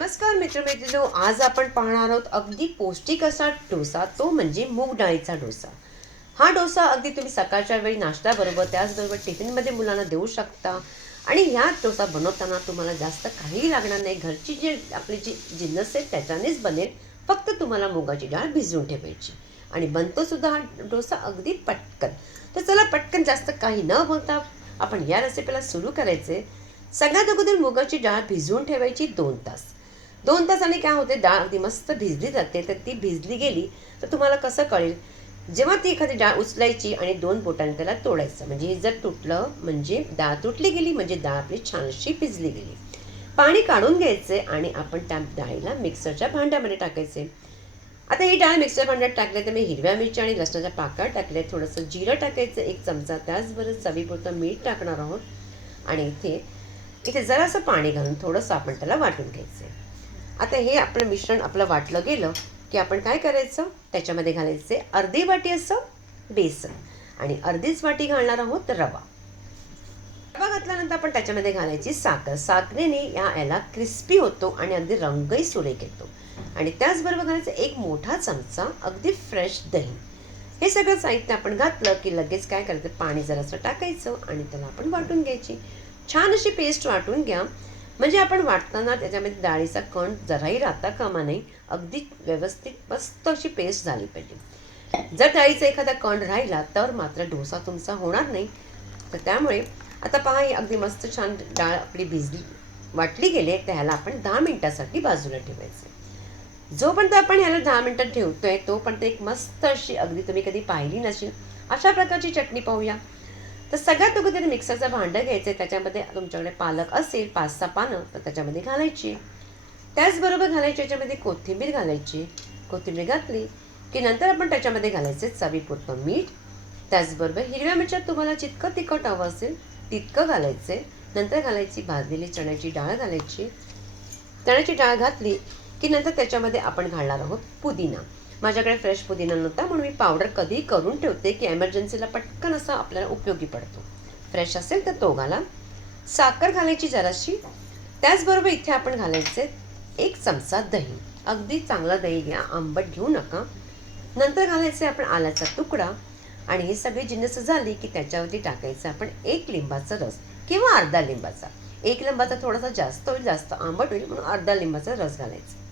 नमस्कार मित्रमैत्रिणींनो आज आपण पाहणार आहोत अगदी पौष्टिक असा डोसा तो म्हणजे मूग डाळीचा डोसा. हा डोसा अगदी तुम्ही सकाळच्या वेळी नाश्त्याबरोबर त्याचबरोबर टिफिनमध्ये मुलांना देऊ शकता. आणि ह्या डोसा बनवताना तुम्हाला जास्त काहीही लागणार नाही. घरची जी आपली जी जिन्नस आहे त्याच्यानेच बनेल. फक्त तुम्हाला मुगाची डाळ भिजवून ठेवायची. आणि बनतो सुद्धा हा डोसा अगदी पटकन. तर चला पटकन जास्त काही न बोलता आपण या रेसिपीला सुरू करायचे सगळ्यात अगोदर मुगाची डाळ भिजवून ठेवायची दोन तास. दोन तासाने काय होते? डाळ अगदी मस्त भिजली जाते. तर ती भिजली गेली तर तुम्हाला कसं कळेल? जेव्हा ती एखादी डाळ उचलायची आणि दोन बोटांनी त्याला तोडायचं म्हणजे हे जर तुटलं म्हणजे डाळ तुटली गेली म्हणजे डाळ आपली छानशी भिजली गेली. पाणी काढून घ्यायचे आणि आपण त्या डाळीला मिक्सरच्या भांड्यामध्ये टाकायचे. आता ही डाळ मिक्सर भांड्यात टाकले तर मी हिरव्या मिरच्या आणि लसणाच्या पाकळ्या टाकले थोडंसं जिरं टाकायचं एक चमचा त्याचबरोबर चवीपुरतं मीठ टाकणार आहोत. आणि इथे इथे जरासं पाणी घालून थोडंसं आपण त्याला वाटून घ्यायचं आता हे आपलं मिश्रण आपलं वाटलं गेलं की आपण काय करायचं? त्याच्यामध्ये घालायचे अर्धी वाटी असं बेसन आणि अर्धीच वाटी घालणार आहोत रवा. रवा घातल्यानंतर आपण त्याच्यामध्ये घालायची साखर. साखरेने या याला क्रिस्पी होतो आणि अगदी रंगही सुरेख येतो. आणि त्याचबरोबर घालायचं एक मोठा चमचा अगदी फ्रेश दही. हे सगळं साहित्य आपण घातलं की लगेच काय करायचं? पाणी जरासं टाकायचं आणि त्याला आपण वाटून घ्यायची. छान अशी पेस्ट वाटून घ्या. म्हणजे आपण वाटताना त्याच्यामध्ये डाळीचा कण जराही राहता कामा नाही अगदी व्यवस्थित मस्त अशी पेस्ट झाली पाहिजे. जर डाळीचा एखादा कण राहिला तर मात्र डोसा तुमचा होणार नाही. तर त्यामुळे आता पहा ही अगदी मस्त छान डाळ आपली भिजली वाटली गेली तर ह्याला आपण दहा मिनिटासाठी बाजूला ठेवायचं जोपर्यंत आपण ह्याला दहा मिनटं ठेवतोय तोपर्यंत एक मस्त अशी अगदी तुम्ही कधी पाहिली नसेल अशा प्रकारची चटणी पाहूया. तर सगळ्यात अगोदर मिक्सरचं भांडं घ्यायचं आहे त्याच्यामध्ये तुमच्याकडे पालक असेल पाच सहा पानं तर त्याच्यामध्ये घालायची. त्याचबरोबर घालायची याच्यामध्ये कोथिंबीर घालायची. कोथिंबीर घातली की नंतर आपण त्याच्यामध्ये घालायचे चवीपुरतं मीठ. त्याचबरोबर हिरव्या मिरच्या तुम्हाला जितकं तिखट हवं असेल तितकं घालायचे. नंतर घालायची भाजलेली चण्याची डाळ घालायची. चण्याची डाळ घातली की नंतर त्याच्यामध्ये आपण घालणार आहोत पुदिना. माझ्याकडे फ्रेश पुदिना नव्हता म्हणून मी पावडर कधी करून ठेवते की एमर्जन्सीला पटकन असा आपल्याला उपयोगी पडतो. फ्रेश असेल तर तो घाला. साखर घालायची जराशी. त्याचबरोबर इथे आपण घालायचे एक चमचा दही. अगदी चांगला दही घ्या आंबट घेऊ नका. नंतर घालायचे आपण आल्याचा तुकडा. आणि ही सगळी जिन्नस झाली की त्याच्यावरती टाकायचं आपण एक लिंबाचा रस किंवा अर्धा लिंबाचा. एक लिंबाचा थोडासा जास्त होईल जास्त आंबट होईल म्हणून अर्धा लिंबाचा रस घालायचा.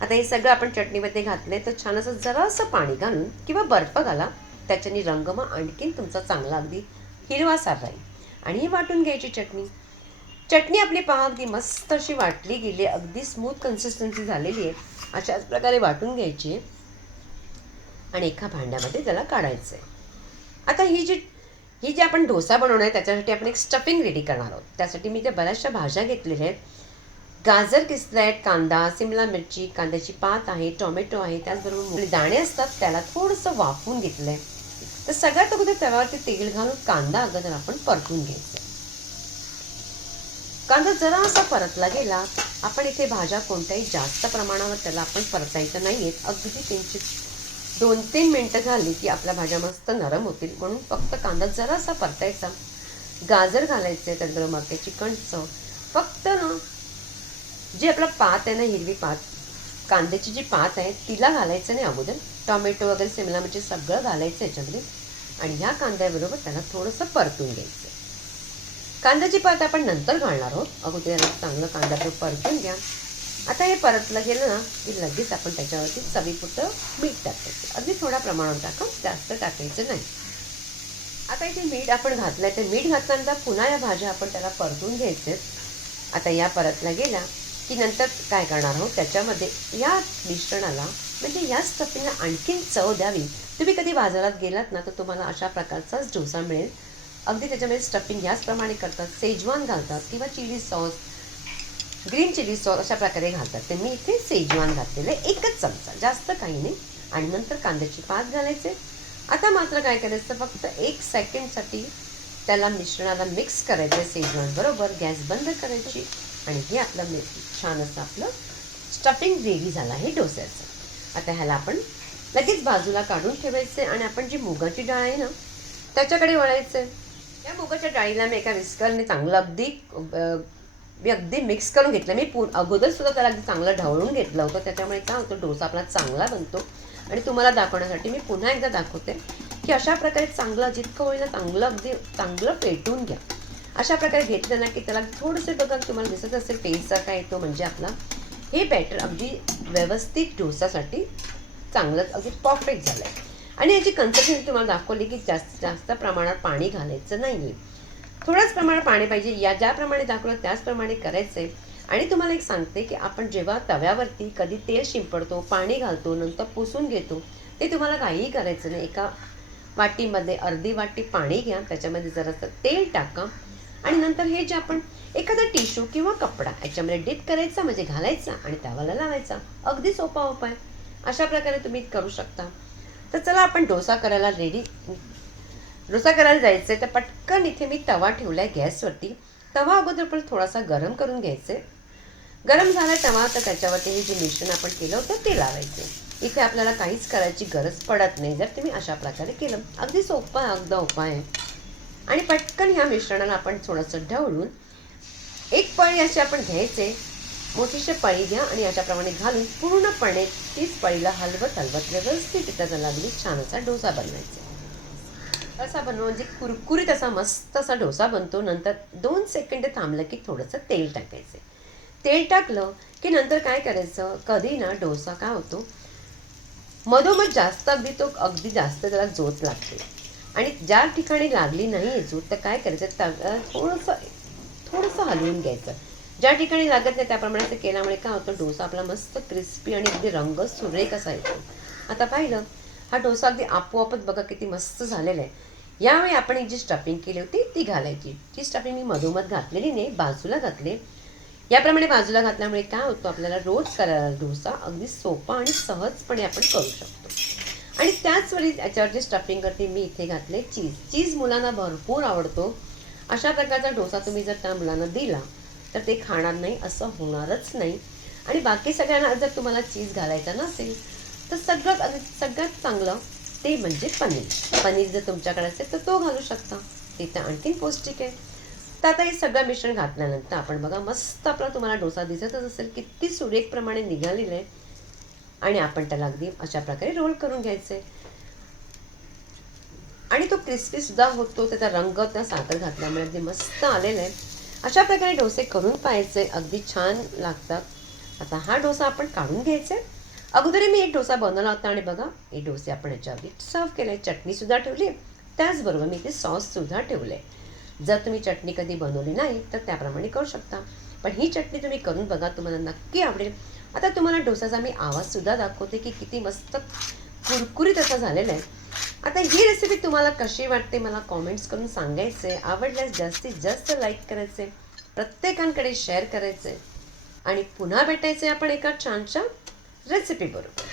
आता हे सगळं आपण चटणीमध्ये घातलं आहे तर छान असं जरासं पाणी घालून किंवा बर्फ घाला त्याच्याने रंग मग आणखीन तुमचा चांगला अगदी हिरवासार राहील. आणि ही वाटून घ्यायची चटणी. चटणी आपली पहा अगदी मस्त अशी वाटली गेली अगदी स्मूथ कन्सिस्टन्सी झालेली आहे. अशाच प्रकारे वाटून घ्यायची. आणि एका भांड्यामध्ये त्याला काढायचं आहे आता ही जी ही जी आपण डोसा बनवणार आहे त्याच्यासाठी आपण एक स्टफिंग रेडी करणार आहोत. त्यासाठी मी त्या बऱ्याचशा भाज्या घेतलेल्या आहेत. गाजर किसले कांदा सिमला मिरची कांद्याची पात आहे टोमॅटो आहे त्याचबरोबर दाणे असतात त्याला थोडंसं वाफवून घेतलं आहे तर सगळ्यात अगोदर तव्यावरती तेल घालून कांदा अगोदर आपण परतून घ्यायचा. कांदा जरा असा परतला गेला आपण इथे भाज्या कोणत्याही जास्त प्रमाणावर त्याला आपण परतायचं नाही आहेत अगदी किंचित दोन तीन मिनटं झाली की आपल्या भाज्या मस्त नरम होतील. म्हणून फक्त कांदा जरासा परतायचा. गाजर घालायचे त्यानंतर मक्याची कणसं. फक्त ना जी आपला पात आहे ना हिरवी पात कांद्याची जी पात आहे तिला घालायचं नाही अगोदर. टोमॅटो वगैरे शिमला मिरची सगळं घालायचं याच्यामध्ये. आणि ह्या कांद्याबरोबर त्याला थोडंसं परतून घ्यायचं. कांद्याची पात आपण नंतर घालणार आहोत. अगोदर याला चांगलं कांदा परतून घ्या. आता हे परतलं गेलं ना की लगेच आपण त्याच्यावरती चवीपुरतं मीठ टाकायचं. अगदी थोड्या प्रमाणात टाका जास्त टाकायचं नाही. आता इथे मीठ आपण घातलं आहे तर मीठ घातल्यानंतर पुन्हा या भाज्या आपण त्याला परतून घ्यायचे आता या परतला गेला की नंतर काय करणार आहोत? त्याच्यामध्ये या मिश्रणाला म्हणजे या स्टफिंगला आणखीन चव द्यावी. तुम्ही कधी बाजारात गेलात ना तर तुम्हाला अशा प्रकारचाच डोसा मिळेल. अगदी त्याच्यामध्ये स्टफिंग याचप्रमाणे करतात. सेजवान घालतात किंवा chilli sauce green chilli sauce अशा प्रकारे घालतात. तर मी इथे सेजवान घातलेलं आहे. एकच चमचा. जास्त काही नाही. आणि नंतर कांद्याची पात घालायचे. आता मात्र काय करायचं? फक्त एक सेकंडसाठी त्याला मिश्रणाला मिक्स करायचं सेजवान बरोबर? गॅस बंद करायची आणि हे आपलं छान असं आपलं स्टफिंग रेडी झाला आहे डोस्याचं. आता ह्याला आपण लगेच बाजूला काढून ठेवायचे आणि आपण जी मुगाची डाळ आहे ना त्याच्याकडे वळायचं. या मुगाच्या डाळीला मी एका विस्करने चांगलं अगदी मी अगदी मिक्स करून घेतलं. मी पू अगोदरसुद्धा त्याला अगदी चांगलं ढवळून घेतलं होतं. त्याच्यामुळे काय होतं डोसा आपला चांगला बनतो. आणि तुम्हाला दाखवण्यासाठी मी पुन्हा एकदा दाखवते की अशा प्रकारे चांगलं जितकं होईल ना चांगलं अगदी चांगलं पेटून घ्या. अशा प्रकारे घेतलं ना की त्याला थोडंसं बघा तुम्हाला दिसत असेल पेस्टसारखा येतो म्हणजे आपला. हे बॅटर अगदी व्यवस्थित डोसासाठी चांगलंच अगदी परफेक्ट झालं आहे आणि याची कन्सेप्शन तुम्हाला दाखवली की जास्त जास्त प्रमाणात पाणी घालायचं नाही आहे थोड्याच प्रमाणात पाणी पाहिजे. या ज्याप्रमाणे दाखवलं त्याचप्रमाणे करायचं आहे आणि तुम्हाला एक सांगते की आपण जेव्हा तव्यावरती कधी तेल शिंपडतो पाणी घालतो नंतर पुसून घेतो ते तुम्हाला काहीही करायचं नाही. एका वाटीमध्ये अर्धी वाटी पाणी घ्या त्याच्यामध्ये जरासं तेल टाका आणि नंतर हे जे आपण एखादा टिश्यू किंवा कपडा याच्यामध्ये डिप करायचा म्हणजे घालायचा आणि तवाला लावायचा. अगदी सोपा उपाय. अशा प्रकारे तुम्ही करू शकता. तर चला आपण डोसा करायला रेडी डोसा करायला जायचं आहे तर पटकन इथे मी तवा ठेवला आहे गॅसवरती. तवा अगोदर पण थोडासा गरम करून घ्यायचे गरम झाला तवा तर त्याच्यावरती हे जे मिश्रण आपण केलं होतं ते लावायचे. इथे आपल्याला काहीच करायची गरज पडत नाही जर तुम्ही अशा प्रकारे केलं. अगदी सोपा अगदा उपाय आहे. आणि पटकन ह्या मिश्रणाला आपण थोडंसं ढवळून एक पळी अशी आपण घ्यायचे. मोठीशी पळी घ्या आणि याच्याप्रमाणे घालून पूर्णपणे तीच पळीला हलवत हलवत व्यवस्थित त्याचा लागली छान असा डोसा बनवायचा. असा बनवा म्हणजे कुरकुरीत असा मस्त असा डोसा बनतो. नंतर दोन सेकंड थांबलं की थोडंसं तेल टाकायचं. तेल टाकलं की नंतर काय करायचं? कधी ना डोसा काय होतो? मधोमध जास्त अगदी तो अगदी जास्त त्याला जोत लागते. आणि ज्या ठिकाणी लागली नाही आहे जोत तर काय करायचं? त्या थोडंसं थोडंसं हलवून घ्यायचं. ज्या ठिकाणी लागत नाही त्याप्रमाणे ते केल्यामुळे काय होतं? डोसा आपला मस्त क्रिस्पी आणि अगदी रंग सुरेख असा येतो. आता पाहिलं हा डोसा अगदी आपोआपच बघा किती मस्त झालेला आहे. यावेळी आपण एक जी स्टफिंग केली होती ती घालायची. ती स्टफिंग मी मधोमध घातलेली नाही बाजूला घातली. याप्रमाणे बाजूला घातल्यामुळे काय होतं? आपल्याला रोज करायला डोसा अगदी सोपा आणि सहजपणे आपण करू शकतो. आणि त्याच वेळी याच्यावर जे स्टफिंग करते मी इथे घातले चीज चीज मुलांना भरपूर आवडतो. अशा प्रकारचा डोसा तुम्ही जर त्या मुलांना दिला तर ते खाणार नाही असं होणारच नाही. आणि बाकी सगळ्यांना जर तुम्हाला चीज घालायचा नसेल तर सगळ्यात आधी- सगळ्यात चांगलं ते म्हणजे पनीर. पनीर जर तुमच्याकडे असेल तर तो घालू शकता. ते तर आणखीन पौष्टिक आहे. तर आता हे सगळं मिश्रण घातल्यानंतर आपण बघा मस्त आपला तुम्हाला डोसा दिसतच असेल किती सुरेखप्रमाणे निघालेलं आहे. आणि आपण त्याला अगदी अशा प्रकारे रोल करून घ्यायचे आणि तो क्रिस्पीसुद्धा होतो त्याचा रंग त्या साखर घातल्यामुळे अगदी मस्त आलेला आहे. अशा प्रकारे डोसे करून पाहायचे अगदी छान लागतात. आता हा डोसा आपण काढून घ्यायचा आहे. अगोदर मी एक डोसा बनवला होता आणि बघा हे डोसे आपण याच्यावरती सर्व केले चटणीसुद्धा ठेवली त्याचबरोबर मी इथे सॉससुद्धा ठेवले जर तुम्ही चटणी कधी बनवली नाही तर त्याप्रमाणे करू शकता. पण ही चटणी तुम्ही करून बघा तुम्हाला नक्की आवडेल. आता तुम्हाला डोसाचा मी आवाजसुद्धा दाखवते की किती मस्त कुरकुरीत असा झालेला आहे. आता ही रेसिपी तुम्हाला कशी वाटते मला कॉमेंट्स करून सांगायचे आवडल्यास जास्तीत जास्त लाईक करायचे प्रत्येकांकडे शेअर करायचे आणि पुन्हा भेटायचे आपण एका छानशा रेसिपीबरोबर